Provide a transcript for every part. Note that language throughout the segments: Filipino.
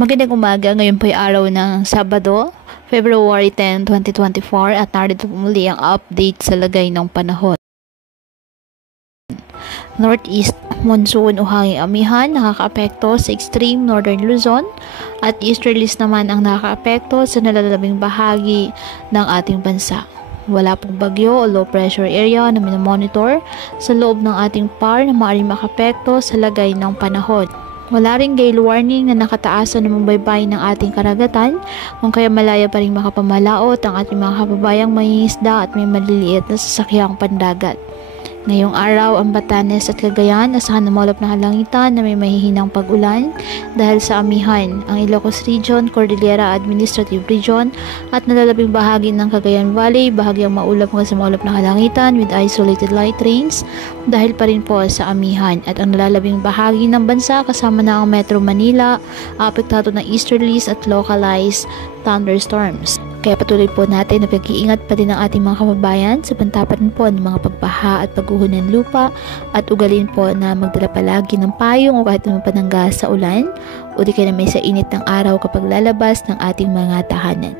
Magandang umaga, ngayon po ay araw ng Sabado, February 10, 2024 at narito po muli ang update sa lagay ng panahon. Northeast monsoon o hanging amihan nakakaapekto sa extreme northern Luzon at easterlies naman ang nakakaapekto sa nalalabing bahagi ng ating bansa. Wala pong bagyo o low pressure area na minomonitor sa loob ng ating PAR na maaaring makapekto sa lagay ng panahon. Wala ring gale warning na nakataasan ng baybay ng ating karagatan, kung kaya malaya pa rin makapamalaot ang ating mga kababayang mangingisda at may maliliit na sasakyang pandagat. Ngayong araw, ang Batanes at Cagayan asahan na maulap na kalangitan na may mahihinang pag-ulan dahil sa amihan. Ang Ilocos Region, Cordillera Administrative Region at nalalabing bahagi ng Cagayan Valley bahagyang maulap hanggang sa maulap na kalangitan with isolated light rains dahil pa rin po sa amihan. At ang nalalabing bahagi ng bansa kasama na ang Metro Manila, apektado ng easterlies at localized thunderstorms. Kaya patuloy po natin na pag-iingat pa din ang ating mga kababayan sa pantapan po ng mga pagbaha at pagguho ng lupa at ugalin po na magdala palagi ng payong o kahit naman panangga sa ulan o di kaya na may sa init ng araw kapag lalabas ng ating mga tahanan.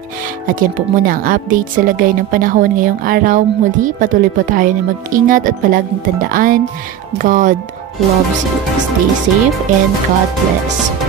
At yan po muna ang update sa lagay ng panahon ngayong araw. Muli patuloy po tayo na mag-ingat at palaging tandaan, God loves you. Stay safe and God bless.